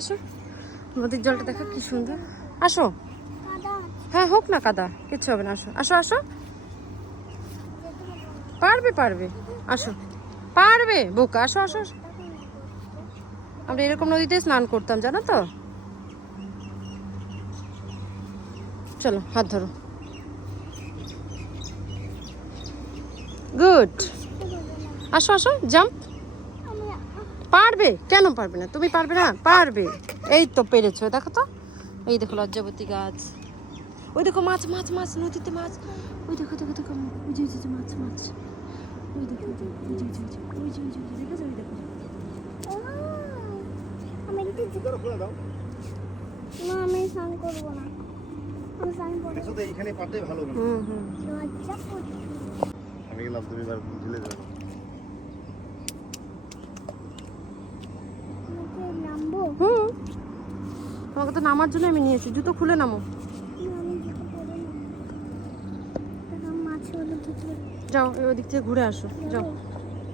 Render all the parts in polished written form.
আসো, নদীর জলটা দেখো কি সুন্দর। আসো, হ্যাঁ হোক না কাদা, কিচ্ছু হবে না। আসো আসো আসো, পারবে পারবে, আসো পারবে বোকা, আসো আসো। আমরা এরকম নদীতে স্নান করতাম জানো তো। চলো হাত ধরো, গুড। আসো আসো, জাম্প। পারবে, কেন পারবে না? তুমি পারবে না? পারবে, এই তো পেরেছো। দেখো তো, এই দেখো লজ্জাবতী গাছ, ওই দেখো মাছ মাছ মাছ, নদীতে মাছ, ওই দেখো দেখো দেখো, ওই যে মাছ মাছ, ওই দেখো ওই যে ওই যে দেখো, ওই দেখো। আমি স্নান করবো না, আমি স্নান করবো না। এখানে পারতেই ভালো না। আমি গেলাম, তুমি এবার ঝুলে যাবে। নামবো? তোমাকে তো নামার জন্য আমি নিয়েছি, জুতো খুলে নামো। যাও ওই দিক থেকে ঘুরে আসো, যাও।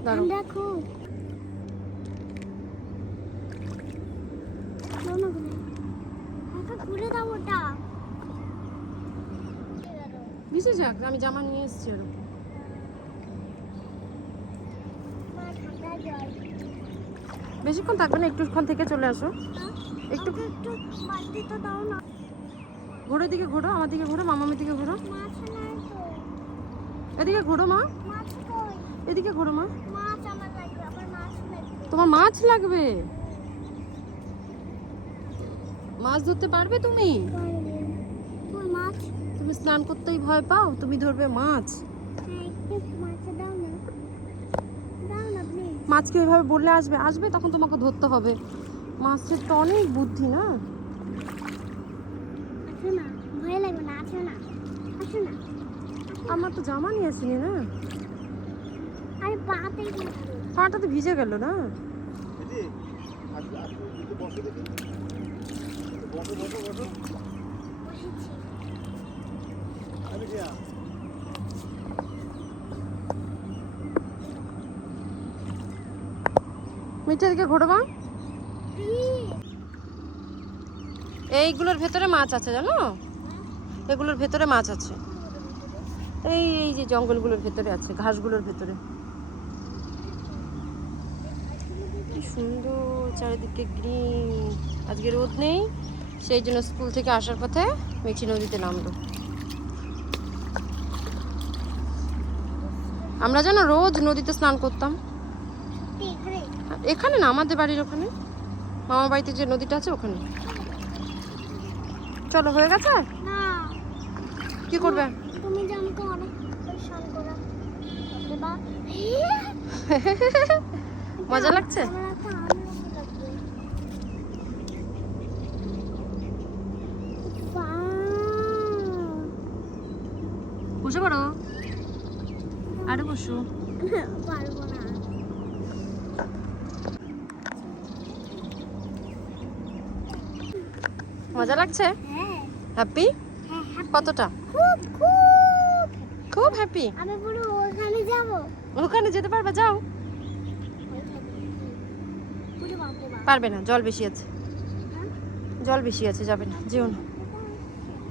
দাঁড়াও, দেখো ঘুরে দাও ওটা। ভিজে যাক, আমি জামা নিয়ে এসেছি ওরকম। বেশিক্ষণ থাকবে না, একটুক্ষণ থেকে চলে আসো। একটু একটু বাড়তি তো দাও না। ঘোরো, দিকে ঘোরো, আমার দিকে ঘোরো, মামামের দিকে ঘোরো, মাছ নাই তো। এদিকে ঘোরো মা, মাছ কই? এদিকে ঘোরো মা। মাছ আমার লাগবে, আমার মাছ লাগবে। তোমার মাছ লাগবে? মাছ ধরতে পারবে তুমি? তোমার মাছ? তুমি স্নান করতেই ভয় পাও, তুমি ধরবে মাছ? হ্যাঁ, একটু মাছ দাও না, দাও না প্লিজ। মাছকে ওইভাবে বললে আসবে? আসবে, তখন তোমাকে ধরতে হবে। মাছের তো অনেক বুদ্ধি না। আসো না, ভয় লাগবে না, আসো না, আসো না। আমার তো জামা নিয়ে আসিনি না, আরে পাতেই না। পাটা তো ভিজে গেল না। দিদি আজকে আসো, একটু বসো দেখি। বসো বসো বসো। বসেছি। আমি কি মিঠার দিকে ঘোরো মা। এইগুলোর ভেতরে মাছ আছে জানো, এগুলোর ভেতরে মাছ আছে। এই এই যে জঙ্গলগুলোর ভেতরে আছে, ঘাসগুলোর ভেতরে। কি সুন্দর চারিদিকে গ্রিন। আজকে রোদ নেই, সেই জন্য স্কুল থেকে আসার পথে মিঠি নদীতে নামলো। আমরা যেন রোজ নদীতে স্নান করতাম। এখানে না, আমাদের বাড়ির ওখানে, মামার বাড়িতে যে নদীটা আছে ওখানে। চলো, হয়ে গেছে। না, কি করবে? তুমি যে আমাকে অনেক পরিশ্রম করা দেবা। মজা লাগছে? আমার একটা আনন্দ লাগবে। বসে পড়ো, আরে বসো। পারবো না। মজা লাগছে? হ্যাঁ হ্যাপি? হ্যাঁ হ্যাঁ, কতটা? খুব খুব। খুব হ্যাপি। আমি পুরো ওখানে যাবো। ওখানে যেতে পারবে? যাও। পুরো বাপরে বাপ। পারবে না, জল বেশি আছে, হ্যাঁ? জল বেশি আছে, যাবে না, যেও না।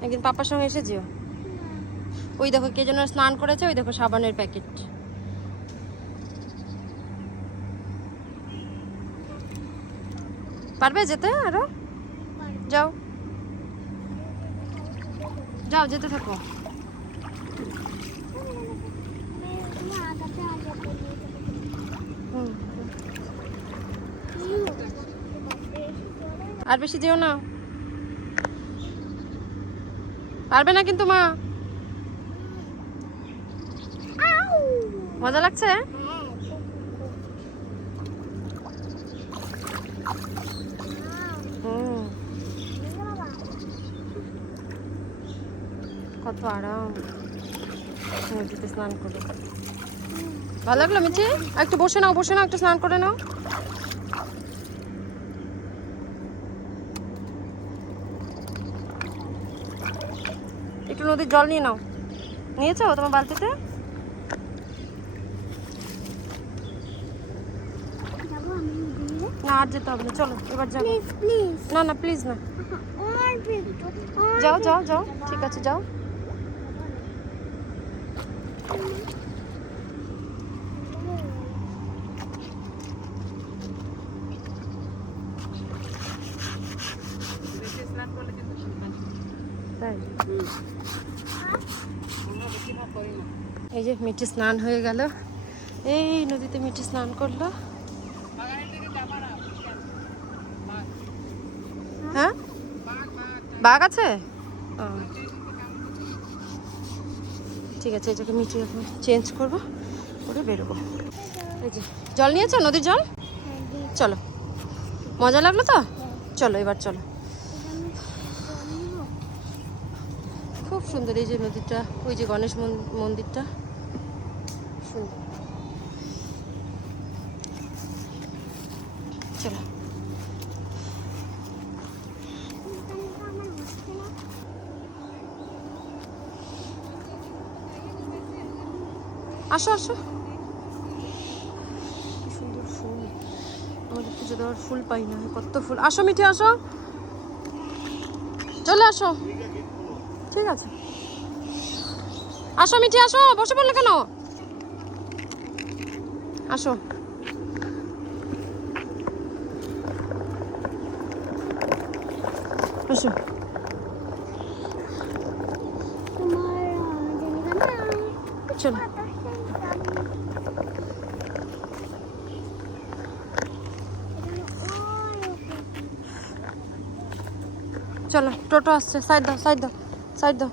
একদিন পাপার সঙ্গে এসে যেও। ওই দেখো কে যেন স্নান করেছে, ওই দেখো সাবানের প্যাকেট। পারবে যেতে আরো? যাও যাও, যেতে থাকো। হুম, আর বেশি যেও না, পারবে না কিন্তু মা। মজা লাগছে? হুম, কত আরাম নদীতে স্নান করে। ভালো লাগলো মিঠি? একটু বসে নাও, বসে নাও, একটু স্নান করে নাও। একটু নদীর জল নিয়ে নাও। নিয়েছো তোমার বালতিতে? যাবো আমি দিলে। না, আর যেতে হবে না, চলো এবার যাবো। প্লিজ প্লিজ না না প্লিজ না, আর প্লিজ যাও যাও যাও, ঠিক আছে যাও। তাই এই যে মিঠি স্নান হয়ে গেল, এই নদীতে মিঠি স্নান করলো। হ্যাঁ বাঘ আছে, ও ঠিক আছে, এটাকে মিঠি এখন চেঞ্জ করবো, করে বেরোবো। এই যে জল নিয়েছো, নদীর জল, চলো। মজা লাগলো তো, চলো এবার চলো। খুব সুন্দর এই যে নদীটা, ওই যে গণেশ মন্দিরটা সুন্দর। চলো আসো আসো, কি সুন্দর ফুল, আমাদের পুজো দেওয়ার ফুল পাই না, কত ফুল। আসো মিঠি আসো, চলে আসো, ঠিক আছে আসো মিঠি আসো, বসে পড়লে কেন, আসো। আসো চলো, চলো টোটো আসছে, সাইড দাও সাইড দাও সাইড দাও।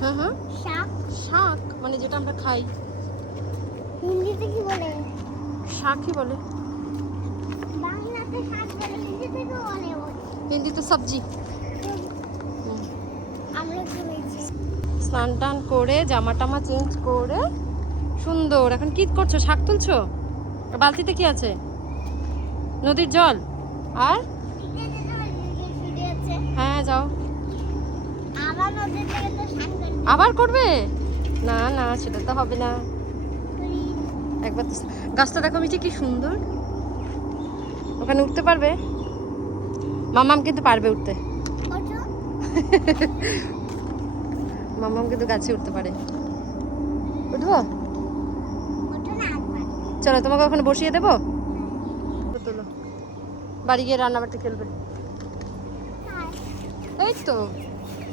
হ্যাঁ হ্যাঁ, শাক মানে যেটা আমরা খাই, হিন্দিতে কি বলে? শাকই বলে, বাংলাতে শাক বলে, হিন্দিতে কি বলে? হিন্দিতে সবজি। আমরা কি হয়েছি? স্নান টান করে জামা টামা চেঞ্জ করে সুন্দর, এখন কি করছো, শাক তুলছো? বালতিতে কি আছে? নদীর জল আর হ্যাঁ যাও, আবার নদীর থেকে তো শাক করবে। আবার করবে? না না সেটা তো হবে না, একবার তো। গাছটা দেখো মিঠি কি সুন্দর, ওখানে উঠতে পারবে? মামাম কিন্তু পারবে উঠতে, মামাম কিন্তু গাছে উঠতে পারে। উঠবো? চলো তোমাকে ওখানে বসিয়ে দেবো, তোলো, বাড়ি গিয়ে রান্না বাড়তে খেলবে। এই তো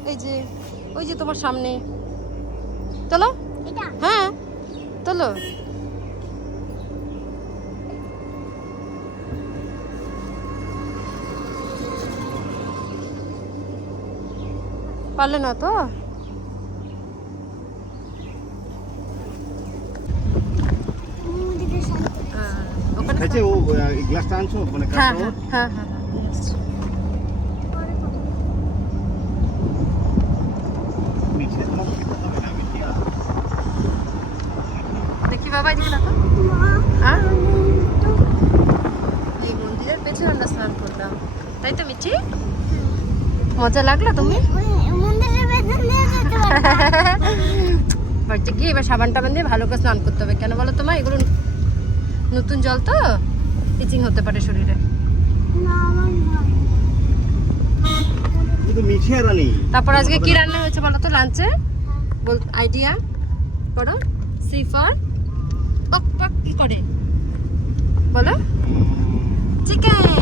এই যে, ওই যে তোমার সামনে, চলো। হ্যাঁ চলো, পারলে না তো? ওখানে আচ্ছা ও গ্লাসটা আনছো মানে হ্যাঁ কাপড়? হ্যাঁ হ্যাঁ হ্যাঁ নিয়ে এসছি। মিঠে তোমাকে দিতে হবে না, মিঠে আছে। দেখি বাবা এদিকে দেখো, হ্যাঁ এই মন্দিরের পেছনে আমরা স্নান করলাম, তাই তো মিঠি? মজা লাগলো? তুমি বাড়িতে গিয়ে এবার সাবান টাবান দিয়ে ভালো করে স্নান করতে হবে, কেন বলো তোমার? এগুলো নতুন জল তো, ইচিং হতে পারে শরীরে। কিন্তু মিঠে আর নেই। তারপর আজকে কি রান্না হয়েছে বলো তো লাঞ্চে? বল, আইডিয়া করো। সি ফর পক পক কি করে বলো? চিকেন।